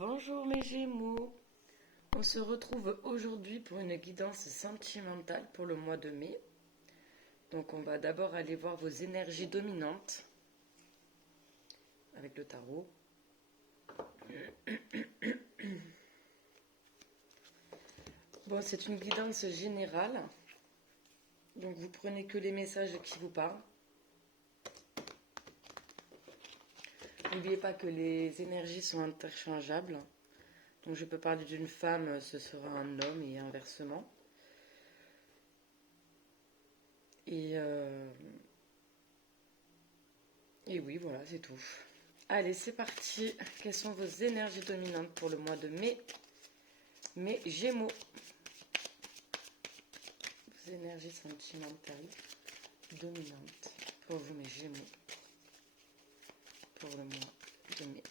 Bonjour mes Gémeaux, on se retrouve aujourd'hui pour une guidance sentimentale pour le mois de mai. Donc on va d'abord aller voir vos énergies dominantes avec le tarot. Bon, c'est une guidance générale, donc vous prenez que les messages qui vous parlent. N'oubliez pas que les énergies sont interchangeables. Donc je peux parler d'une femme, ce sera un homme et inversement. Et, et oui, voilà, c'est tout. Allez, c'est parti. Quelles sont vos énergies dominantes pour le mois de mai? Mes Gémeaux. Vos énergies sentimentales dominantes pour vous, mes Gémeaux, pour le mois de mai.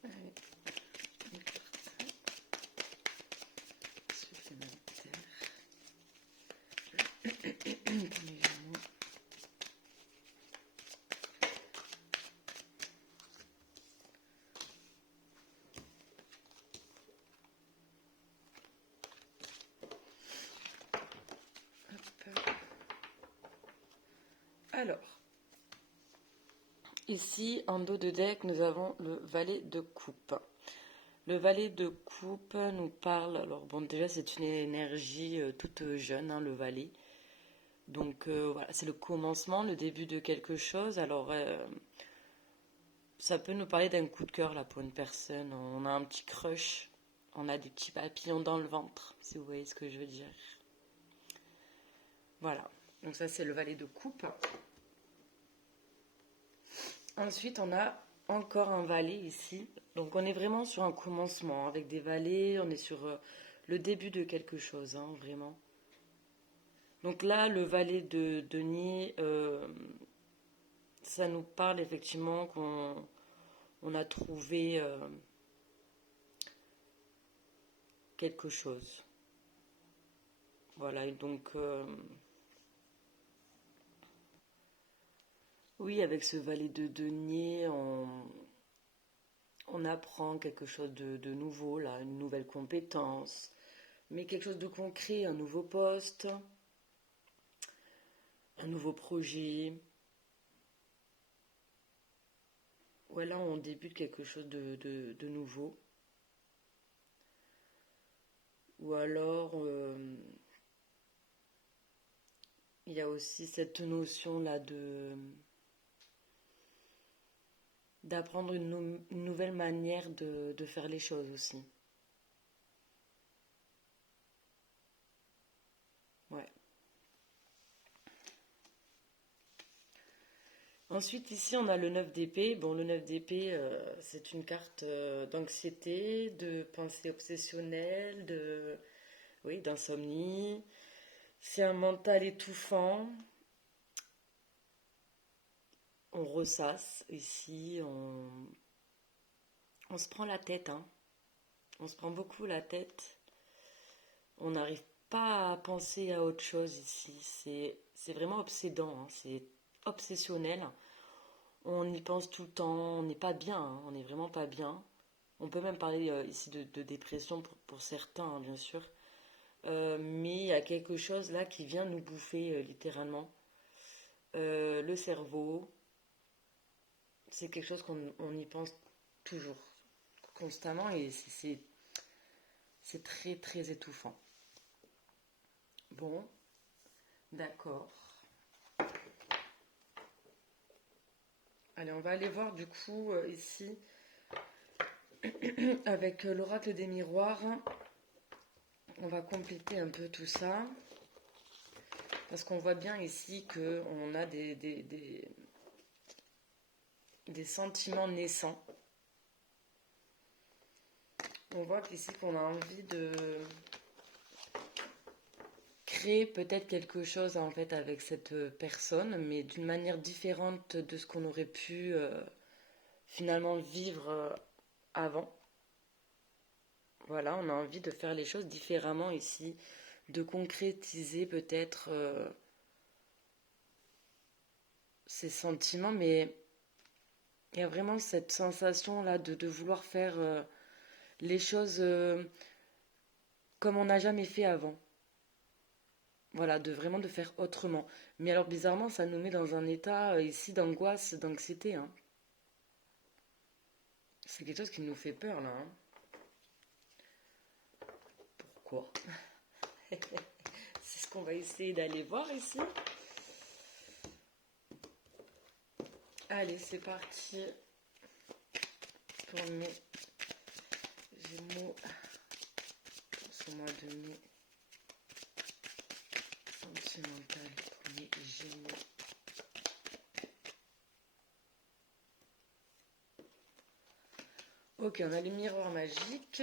Allez, une carte supplémentaire pour mes Gémeaux. Hop. Alors, ici, en dos de deck, nous avons le valet de coupe. Le valet de coupe nous parle, alors bon, déjà c'est une énergie toute jeune, hein, le valet. Donc voilà, c'est le commencement, le début de quelque chose. Alors ça peut nous parler d'un coup de cœur là pour une personne. On a un petit crush, on a des petits papillons dans le ventre, si vous voyez ce que je veux dire. Voilà, donc ça c'est le valet de coupe. Ensuite on a encore un valet ici. Donc on est vraiment sur un commencement avec des valets, on est sur le début de quelque chose, hein, vraiment. Donc là, le valet de denier, ça nous parle effectivement qu'on a trouvé quelque chose. Voilà, et donc oui, avec ce valet de denier, on apprend quelque chose de nouveau, là, une nouvelle compétence, mais quelque chose de concret, un nouveau poste, un nouveau projet. Voilà, on débute quelque chose de nouveau. Ou alors, il y a aussi cette notion-là d'apprendre une nouvelle manière de faire les choses aussi. Ouais. Ensuite, ici, on a le 9 d'épée. Bon, le 9 d'épée, c'est une carte d'anxiété, de pensée obsessionnelle, oui, d'insomnie. C'est un mental étouffant. On ressasse ici, on se prend la tête, hein. On se prend beaucoup la tête. On n'arrive pas à penser à autre chose ici. C'est vraiment obsédant, hein. C'est obsessionnel. On y pense tout le temps. On n'est pas bien, hein. On n'est vraiment pas bien. On peut même parler ici de dépression pour certains, hein, bien sûr. Mais il y a quelque chose là qui vient nous bouffer littéralement. Le cerveau, c'est quelque chose qu'on y pense toujours, constamment, et c'est très très étouffant. Bon, d'accord. Allez, on va aller voir du coup ici avec l'oracle des miroirs. On va compléter un peu tout ça. Parce qu'on voit bien ici qu'on a des sentiments naissants. On voit qu'ici qu'on a envie de créer peut-être quelque chose en fait avec cette personne, mais d'une manière différente de ce qu'on aurait pu finalement vivre avant. Voilà, on a envie de faire les choses différemment ici, de concrétiser peut-être ces sentiments, mais il y a vraiment cette sensation-là de vouloir faire les choses comme on n'a jamais fait avant. Voilà, de vraiment de faire autrement. Mais alors bizarrement, ça nous met dans un état ici d'angoisse, d'anxiété, hein. C'est quelque chose qui nous fait peur là, hein. Pourquoi? C'est ce qu'on va essayer d'aller voir ici. Allez, c'est parti pour mes Gémeaux pour ce mois de mai sentimental pour les Gémeaux. Ok, on a le miroir magique.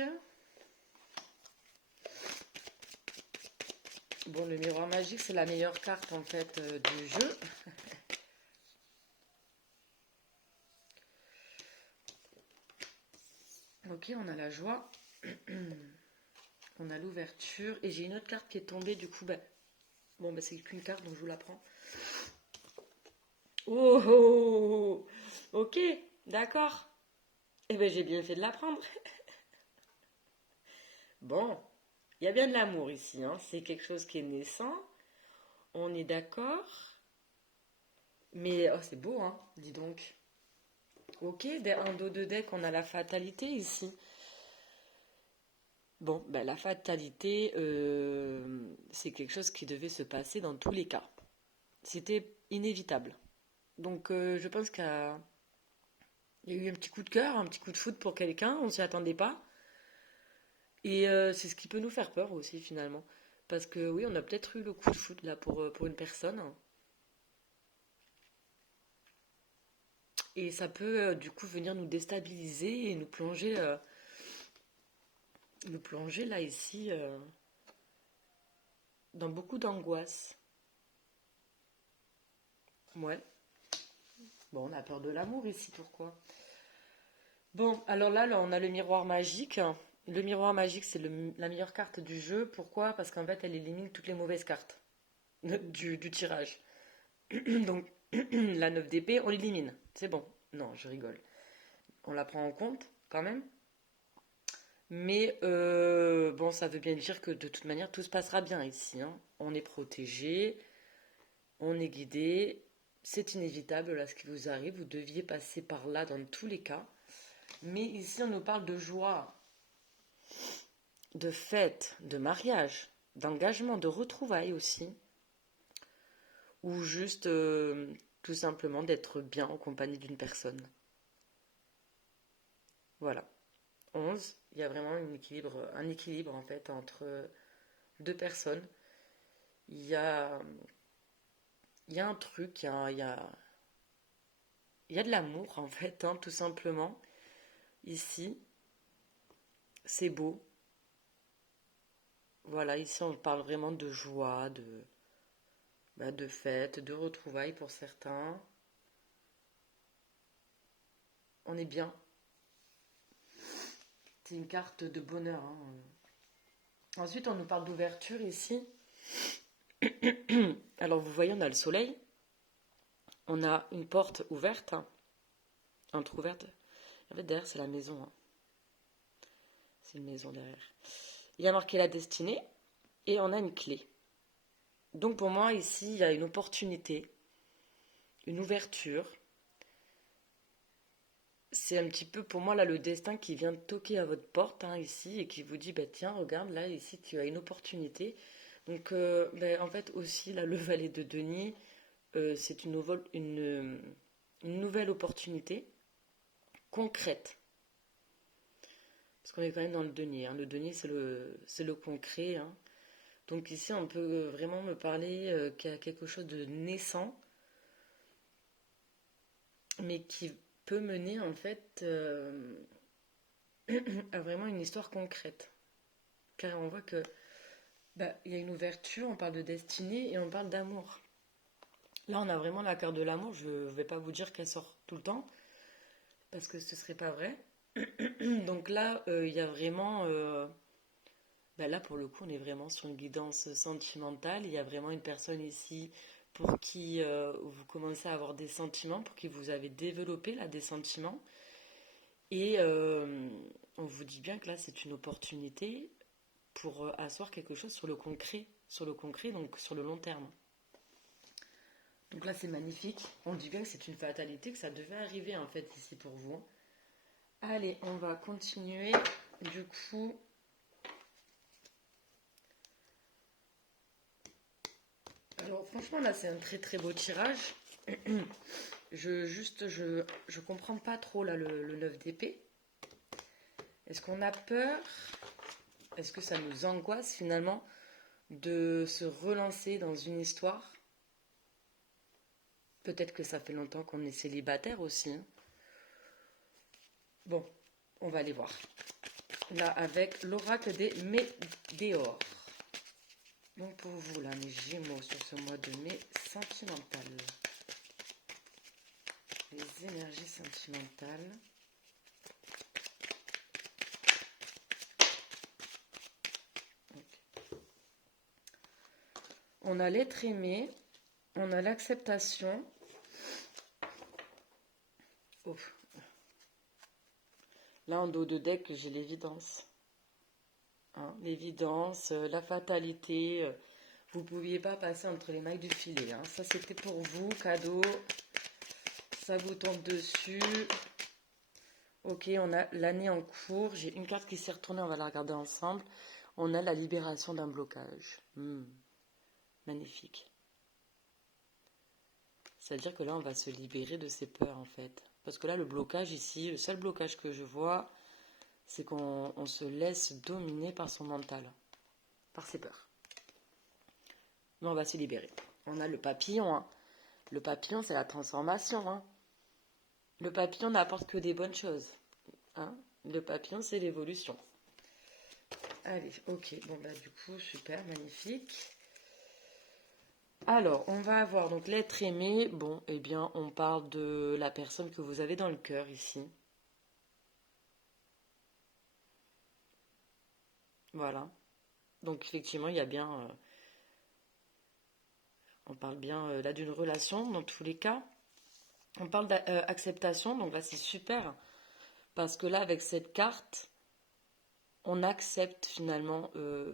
Bon, le miroir magique, c'est la meilleure carte en fait du jeu. Ok, on a la joie. On a l'ouverture. Et j'ai une autre carte qui est tombée, du coup, bon, c'est qu'une carte, donc je vous la prends. Oh, oh, oh, ok, d'accord. Eh ben, j'ai bien fait de la prendre. Bon, il y a bien de l'amour ici, hein. C'est quelque chose qui est naissant. On est d'accord. Mais oh, c'est beau, hein, dis donc. Ok, un dos de deck, on a la fatalité ici. Bon, la fatalité, c'est quelque chose qui devait se passer dans tous les cas. C'était inévitable. Donc, je pense qu'il y a eu un petit coup de cœur, un petit coup de foudre pour quelqu'un, on s'y attendait pas. Et c'est ce qui peut nous faire peur aussi, finalement. Parce que oui, on a peut-être eu le coup de foudre là pour une personne. Et ça peut du coup venir nous déstabiliser et nous plonger là ici dans beaucoup d'angoisse. Ouais. Bon, on a peur de l'amour ici, pourquoi? Bon, alors là, on a le miroir magique. Le miroir magique, c'est la meilleure carte du jeu. Pourquoi? Parce qu'en fait, elle élimine toutes les mauvaises cartes du tirage. Donc, la 9 d'épée, on l'élimine. C'est bon. Non, je rigole. On la prend en compte, quand même. Mais bon, ça veut bien dire que de toute manière, tout se passera bien ici, hein. On est protégé, on est guidé. C'est inévitable, là, ce qui vous arrive. Vous deviez passer par là dans tous les cas. Mais ici, on nous parle de joie, de fête, de mariage, d'engagement, de retrouvailles aussi. Ou juste, tout simplement, d'être bien en compagnie d'une personne. Voilà. 11, il y a vraiment un équilibre en fait entre deux personnes. Il y a, il y a un truc, il y a de l'amour en fait, hein, tout simplement. Ici, c'est beau. Voilà, ici on parle vraiment de joie, de fête, de retrouvailles pour certains. On est bien. C'est une carte de bonheur, hein. Ensuite, on nous parle d'ouverture ici. Alors, vous voyez, on a le soleil. On a une porte ouverte, hein, entrouverte. En fait, derrière, c'est la maison, hein. C'est une maison derrière. Il y a marqué la destinée et on a une clé. Donc, pour moi, ici, il y a une opportunité, une ouverture. C'est un petit peu pour moi là le destin qui vient toquer à votre porte, hein, ici et qui vous dit bah tiens regarde là ici tu as une opportunité. Donc en fait aussi là le valet de denier c'est une nouvelle opportunité concrète parce qu'on est quand même dans le denier, hein. Le denier c'est le concret, hein. Donc ici on peut vraiment me parler qu'il y a quelque chose de naissant mais qui peut mener en fait a vraiment une histoire concrète. Car on voit que il y a une ouverture, on parle de destinée et on parle d'amour. Là, on a vraiment la carte de l'amour. Je ne vais pas vous dire qu'elle sort tout le temps, parce que ce serait pas vrai. Donc là, il y a vraiment... là, pour le coup, on est vraiment sur une guidance sentimentale. Il y a vraiment une personne ici pour qui vous commencez à avoir des sentiments, pour qui vous avez développé là, des sentiments. Et on vous dit bien que là, c'est une opportunité pour asseoir quelque chose sur le concret, donc sur le long terme. Donc là, c'est magnifique. On dit bien que c'est une fatalité, que ça devait arriver en fait ici pour vous. Allez, on va continuer. Du coup, alors franchement, là, c'est un très très beau tirage. Je comprends pas trop là le 9 d'épée. Est-ce qu'on a peur? Est-ce que ça nous angoisse finalement de se relancer dans une histoire? Peut-être que ça fait longtemps qu'on est célibataire aussi, hein. Bon, on va aller voir. Là, avec l'oracle des Médéors. Donc pour vous, là, mes Gémeaux, sur ce mois de mai sentimental. Les énergies sentimentales. Okay. On a l'être aimé, on a l'acceptation. Oh. Là, en dos de deck, j'ai l'évidence. Hein, l'évidence, la fatalité. Vous ne pouviez pas passer entre les mailles du filet. Hein. Ça, c'était pour vous, cadeau. Ça vous tombe dessus. Ok, on a l'année en cours. J'ai une carte qui s'est retournée, on va la regarder ensemble. On a la libération d'un blocage. Magnifique. C'est-à-dire que là, on va se libérer de ses peurs, en fait. Parce que là, le blocage ici, le seul blocage que je vois, c'est qu'on se laisse dominer par son mental, par ses peurs. Mais on va se libérer. On a le papillon. Hein. Le papillon, c'est la transformation. Hein. Le papillon n'apporte que des bonnes choses. Hein. Le papillon, c'est l'évolution. Allez, ok. Bon, du coup, super, magnifique. Alors, on va avoir donc l'être aimé. Bon, eh bien, on parle de la personne que vous avez dans le cœur ici. Voilà. Donc, effectivement, il y a bien... on parle bien là d'une relation, dans tous les cas. On parle d'acceptation, donc là, c'est super. Parce que là, avec cette carte, on accepte finalement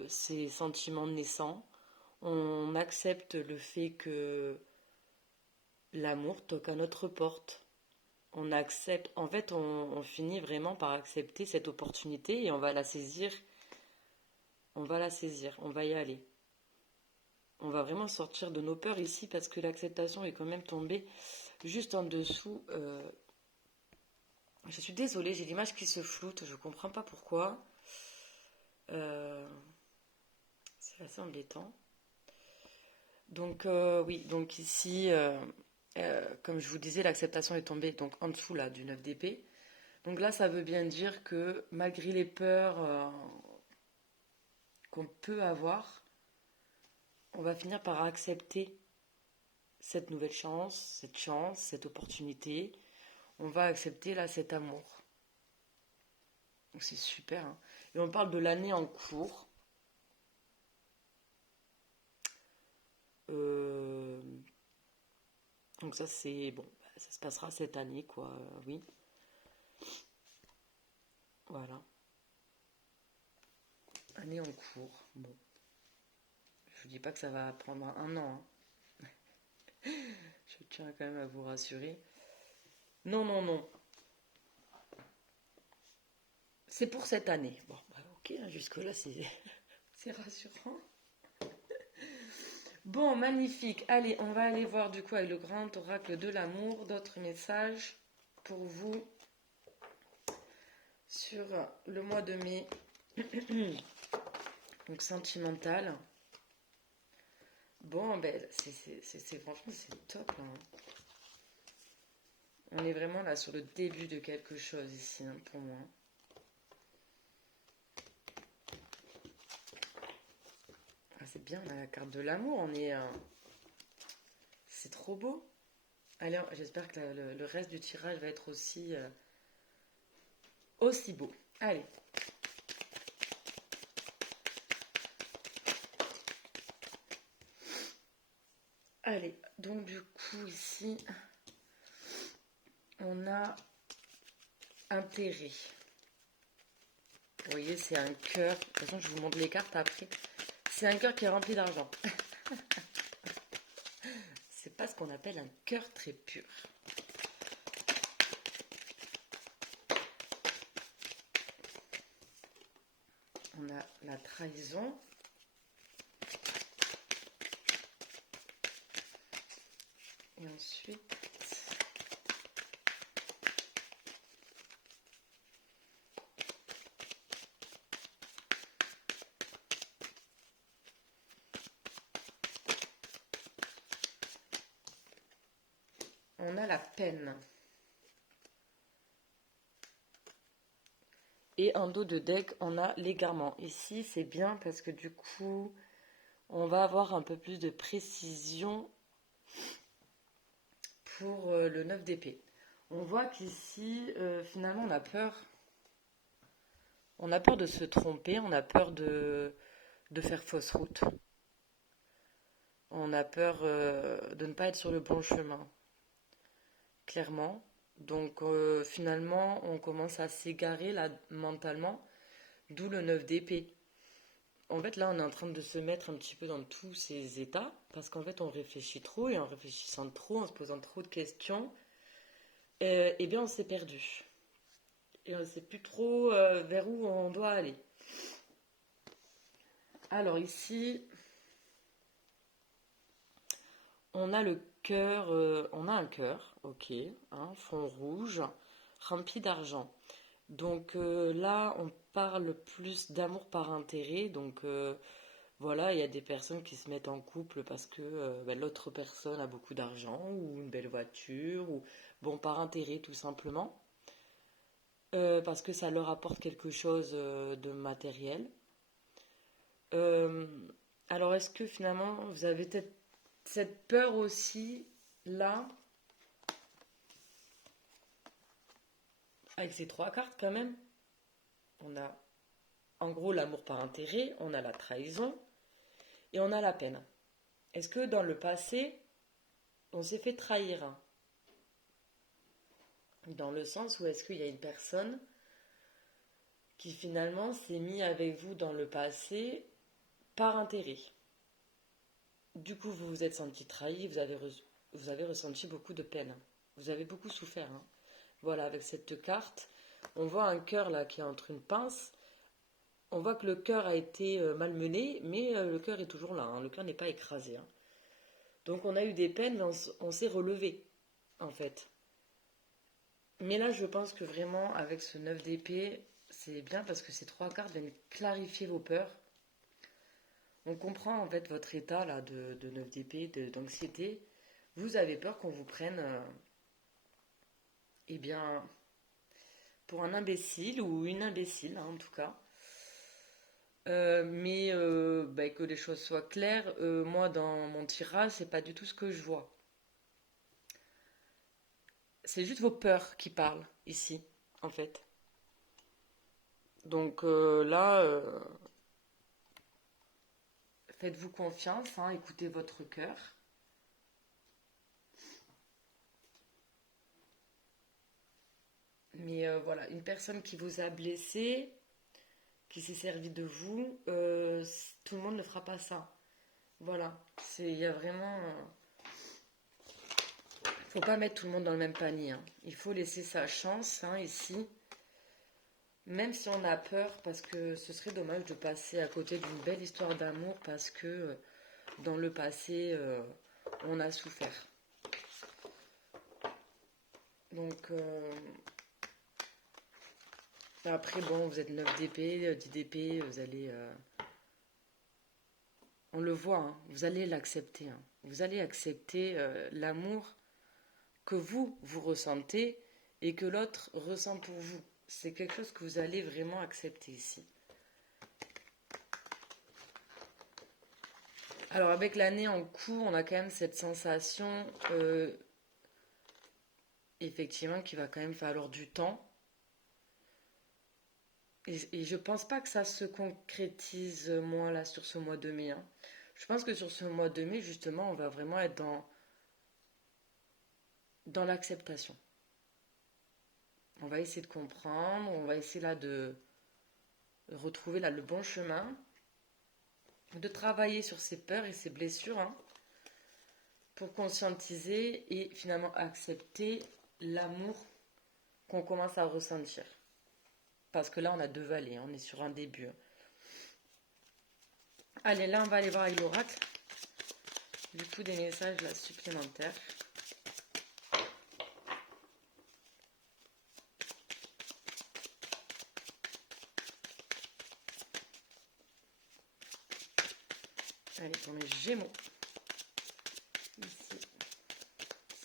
ces sentiments naissants. On accepte le fait que l'amour toque à notre porte. On accepte, en fait, on finit vraiment par accepter cette opportunité et on va la saisir. On va la saisir, on va y aller. On va vraiment sortir de nos peurs ici parce que l'acceptation est quand même tombée juste en dessous. Je suis désolée, j'ai l'image qui se floute, je comprends pas pourquoi. C'est assez embêtant. Donc oui, donc ici, comme je vous disais, l'acceptation est tombée donc en dessous là du 9 d'épée. Donc là, ça veut bien dire que malgré les peurs qu'on peut avoir, on va finir par accepter cette nouvelle chance, cette opportunité. On va accepter là cet amour. Donc c'est super. Hein. Et on parle de l'année en cours. Donc ça c'est bon, ça se passera cette année quoi, oui. Voilà. Année en cours. Bon. Je vous dis pas que ça va prendre un an. Hein. Je tiens quand même à vous rassurer. Non, non, non. C'est pour cette année. Bon, ok, jusque-là, c'est rassurant. Bon, magnifique. Allez, on va aller voir du coup avec le grand oracle de l'amour d'autres messages pour vous sur le mois de mai. Donc, sentimental. Bon, franchement, c'est top. Hein. On est vraiment là sur le début de quelque chose ici, hein, pour moi. bien, on a la carte de l'amour, on est... c'est trop beau. Allez, j'espère que le reste du tirage va être aussi beau. Allez. Allez, donc du coup ici, on a intérêt. Vous voyez, c'est un cœur. De toute façon, je vous montre les cartes après. C'est un cœur qui est rempli d'argent. C'est pas ce qu'on appelle un cœur très pur. On a la trahison. Et ensuite, on a la peine. Et en dos de deck, on a l'égarement. Ici, c'est bien parce que du coup, on va avoir un peu plus de précision pour le 9 d'épée. On voit qu'ici, finalement, on a peur. On a peur de se tromper, on a peur de faire fausse route. On a peur de ne pas être sur le bon chemin, clairement. Donc finalement, on commence à s'égarer là mentalement, d'où le 9 d'épée. En fait, là, on est en train de se mettre un petit peu dans tous ces états, parce qu'en fait, on réfléchit trop, et en réfléchissant trop, en se posant trop de questions, eh bien, on s'est perdu. Et on ne sait plus trop vers où on doit aller. Alors ici, on a le cœur, on a un cœur, ok, hein, fond rouge, rempli d'argent. Donc là, on parle plus d'amour par intérêt. Donc voilà, il y a des personnes qui se mettent en couple parce que l'autre personne a beaucoup d'argent ou une belle voiture ou bon par intérêt tout simplement. Parce que ça leur apporte quelque chose de matériel. Euh, alors est-ce que finalement vous avez peut-être cette peur aussi là avec ces trois cartes quand même? On a en gros l'amour par intérêt, on a la trahison et on a la peine. Est-ce que dans le passé, on s'est fait trahir? Dans le sens où est-ce qu'il y a une personne qui finalement s'est mise avec vous dans le passé par intérêt? Du coup, vous vous êtes senti trahi, vous avez ressenti beaucoup de peine. Vous avez beaucoup souffert, hein. Voilà, avec cette carte, on voit un cœur là qui est entre une pince. On voit que le cœur a été malmené, mais le cœur est toujours là, hein. Le cœur n'est pas écrasé, hein. Donc on a eu des peines, mais on s'est relevé, en fait. Mais là, je pense que vraiment, avec ce 9 d'épée, c'est bien parce que ces trois cartes viennent clarifier vos peurs. On comprend en fait votre état là de 9 d'épée, d'anxiété. Vous avez peur qu'on vous prenne, eh bien, pour un imbécile ou une imbécile, hein, en tout cas. Mais que les choses soient claires, moi dans mon tirage, c'est pas du tout ce que je vois. C'est juste vos peurs qui parlent ici, en fait. Donc là, faites-vous confiance, hein, écoutez votre cœur. Mais voilà, une personne qui vous a blessé, qui s'est servi de vous, tout le monde ne fera pas ça. Voilà, il y a vraiment... faut pas mettre tout le monde dans le même panier, hein. Il faut laisser sa chance, hein, ici. Même si on a peur, parce que ce serait dommage de passer à côté d'une belle histoire d'amour, parce que dans le passé, on a souffert. Donc, après, bon, vous êtes 9 d'épée, 10 d'épée, vous allez... on le voit, hein, vous allez l'accepter, hein. Vous allez accepter l'amour que vous ressentez et que l'autre ressent pour vous. C'est quelque chose que vous allez vraiment accepter ici. Alors avec l'année en cours, on a quand même cette sensation, effectivement, qu'il va quand même falloir du temps. Et je pense pas que ça se concrétise moins là sur ce mois de mai, hein. Je pense que sur ce mois de mai, justement, on va vraiment être dans l'acceptation. On va essayer de comprendre, on va essayer là de retrouver là le bon chemin, de travailler sur ses peurs et ses blessures, hein, pour conscientiser et finalement accepter l'amour qu'on commence à ressentir. Parce que là, on a deux vallées, hein, on est sur un début. Allez, là, on va aller voir avec l'oracle. Du coup, des messages là supplémentaires. Allez, pour mes Gémeaux. Ici,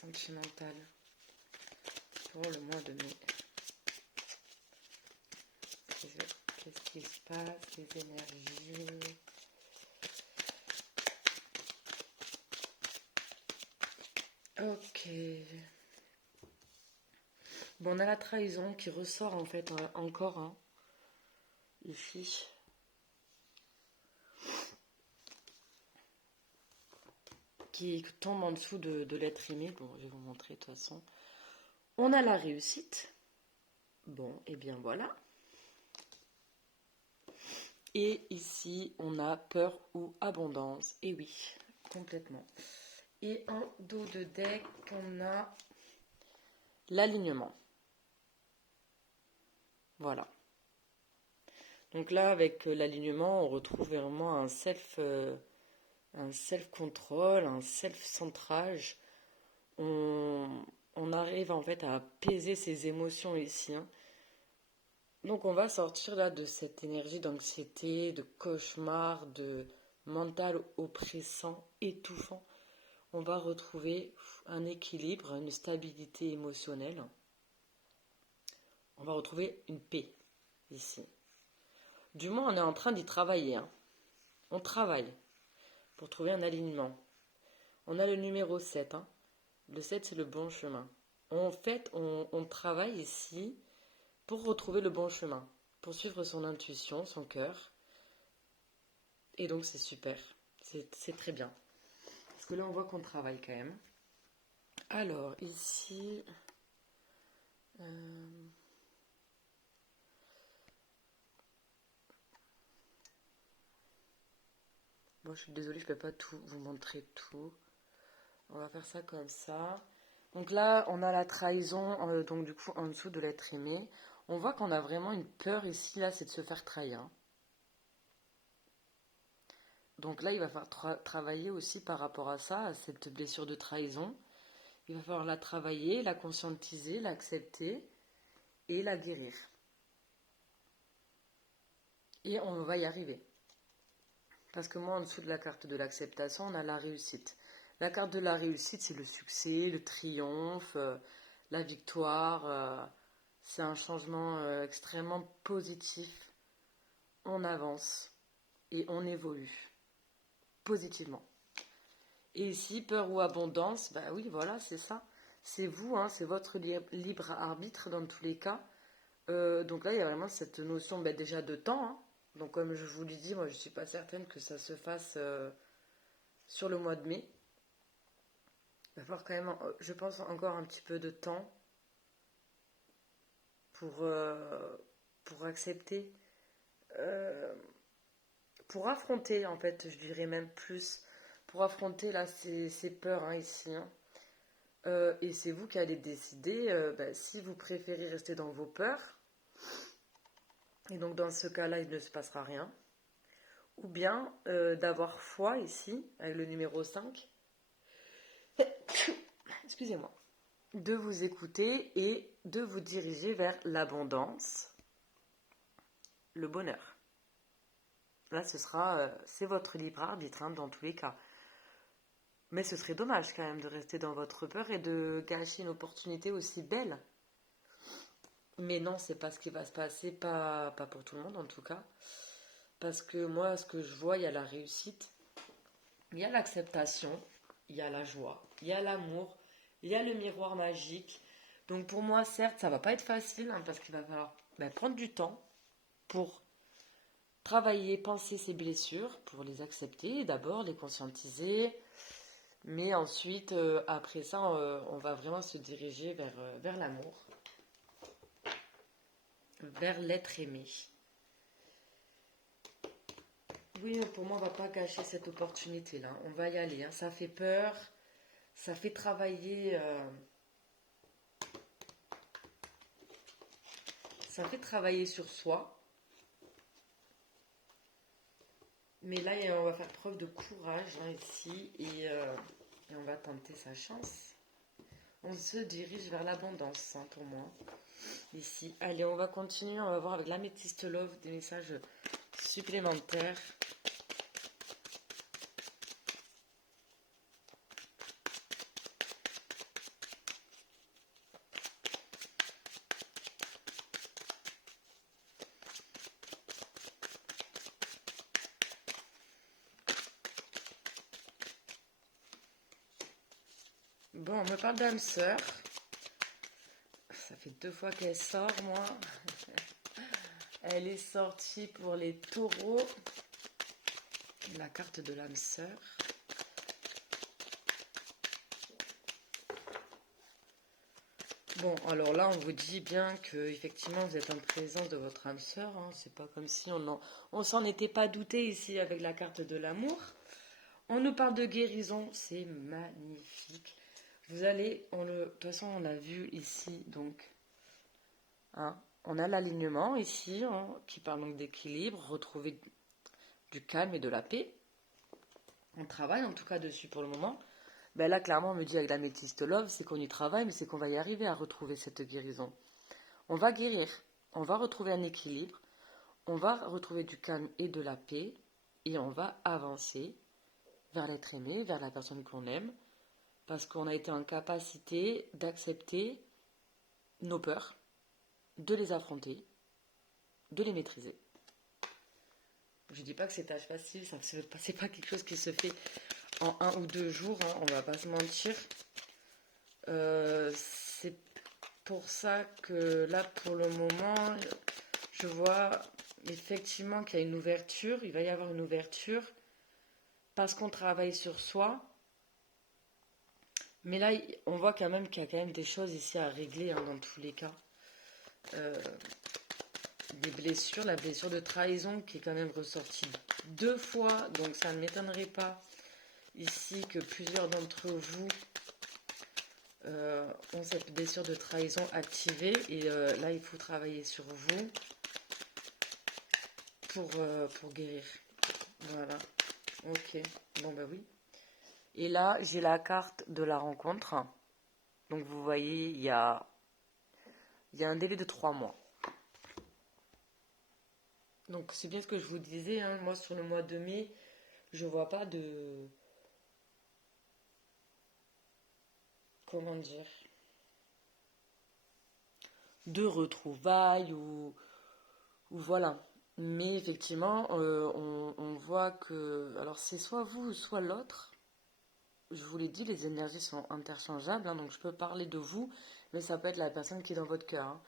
sentimental. Pour le mois de mai. Qu'est-ce qui se passe? Les énergies. Ok. Bon, on a la trahison qui ressort en fait encore, hein, ici. Qui tombe en dessous de l'être aimé. Bon, je vais vous montrer de toute façon. On a la réussite. Bon, et bien voilà. Et ici, on a peur ou abondance. Et oui, complètement. Et en dos de deck, on a l'alignement. Voilà. Donc là, avec l'alignement, on retrouve vraiment un self-control, un self-centrage. On arrive en fait à apaiser ses émotions ici, hein. Donc on va sortir là de cette énergie d'anxiété, de cauchemar, de mental oppressant, étouffant. On va retrouver un équilibre, une stabilité émotionnelle. On va retrouver une paix ici. Du moins, on est en train d'y travailler, hein. On travaille pour trouver un alignement. On a le numéro 7, hein. Le 7, c'est le bon chemin. En fait, on travaille ici pour retrouver le bon chemin, pour suivre son intuition, son cœur. Et donc, c'est super. C'est très bien. Parce que là, on voit qu'on travaille quand même. Alors, ici... Bon, je suis désolée, je ne peux pas tout vous montrer tout. On va faire ça comme ça. Donc là, on a la trahison, donc du coup, en dessous de l'être aimé. On voit qu'on a vraiment une peur ici, là, c'est de se faire trahir, hein. Donc là, il va falloir travailler aussi par rapport à ça, à cette blessure de trahison. Il va falloir la travailler, la conscientiser, l'accepter et la guérir. Et on va y arriver. Parce que moi, en dessous de la carte de l'acceptation, on a la réussite. La carte de la réussite, c'est le succès, le triomphe, la victoire. C'est un changement extrêmement positif. On avance et on évolue positivement. Et ici, peur ou abondance, bah oui, voilà, c'est ça. C'est vous, hein, c'est votre libre arbitre dans tous les cas. Donc là, il y a vraiment cette notion déjà de temps, hein. Donc comme je vous l'ai dit, moi je ne suis pas certaine que ça se fasse sur le mois de mai. Il va falloir quand même, je pense, encore un petit peu de temps pour accepter, euh, pour affronter en fait, je dirais même plus, pour affronter là ces peurs, hein, ici, hein. Et c'est vous qui allez décider si vous préférez rester dans vos peurs. Et donc dans ce cas-là, il ne se passera rien. Ou bien d'avoir foi ici, avec le numéro 5. Excusez-moi. De vous écouter et de vous diriger vers l'abondance, le bonheur. Là, c'est votre libre arbitre, hein, dans tous les cas. Mais ce serait dommage quand même de rester dans votre peur et de gâcher une opportunité aussi belle. Mais non, c'est pas ce qui va se passer, pas pour tout le monde en tout cas. Parce que moi, ce que je vois, il y a la réussite. Il y a l'acceptation, il y a la joie, il y a l'amour, il y a le miroir magique. Donc pour moi, certes, ça va pas être facile hein, parce qu'il va falloir prendre du temps pour travailler, penser ces blessures, pour les accepter, d'abord les conscientiser, mais ensuite, après ça, on va vraiment se diriger vers l'amour, vers l'être aimé. Oui, pour moi, on va pas gâcher cette opportunité-là. On va y aller, hein. Ça fait peur, ça fait travailler sur soi. Mais là, on va faire preuve de courage hein, ici et on va tenter sa chance. On se dirige vers l'abondance hein, pour moi. Ici, allez, on va continuer, on va voir avec l'améthyste love des messages supplémentaires. Bon, on me parle d'âme sœur. Ça fait 2 fois qu'elle sort, moi. Elle est sortie pour les taureaux. La carte de l'âme sœur. Bon, alors là, on vous dit bien que effectivement vous êtes en présence de votre âme sœur. Hein. C'est pas comme si on s'en était pas douté ici avec la carte de l'amour. On nous parle de guérison, c'est magnifique. De toute façon, on l'a vu ici, donc, hein, on a l'alignement ici, hein, qui parle donc d'équilibre, retrouver du calme et de la paix. On travaille en tout cas dessus pour le moment. Ben là, clairement, on me dit avec la métiste love, c'est qu'on y travaille, mais c'est qu'on va y arriver à retrouver cette guérison. On va guérir, on va retrouver un équilibre, on va retrouver du calme et de la paix, et on va avancer vers l'être aimé, vers la personne qu'on aime, parce qu'on a été en capacité d'accepter nos peurs, de les affronter, de les maîtriser. Je dis pas que c'est tâche facile, c'est pas quelque chose qui se fait en 1 ou 2 jours, hein, on va pas se mentir. C'est pour ça que là, pour le moment, je vois effectivement qu'il y a une ouverture, il va y avoir une ouverture, parce qu'on travaille sur soi. Mais là, on voit quand même qu'il y a quand même des choses ici à régler hein, dans tous les cas. Des blessures, la blessure de trahison qui est quand même ressortie 2 fois, donc ça ne m'étonnerait pas ici que plusieurs d'entre vous ont cette blessure de trahison activée et là il faut travailler sur vous pour guérir. Voilà, ok, bon bah oui. Et là j'ai la carte de la rencontre, donc vous voyez il y a un délai de 3 mois. Donc c'est bien ce que je vous disais, hein. Moi sur le mois de mai, je vois pas de... Comment dire? De retrouvailles ou voilà. Mais effectivement, on voit que... Alors c'est soit vous, soit l'autre. Je vous l'ai dit, les énergies sont interchangeables, hein, donc je peux parler de vous, mais ça peut être la personne qui est dans votre cœur. Hein.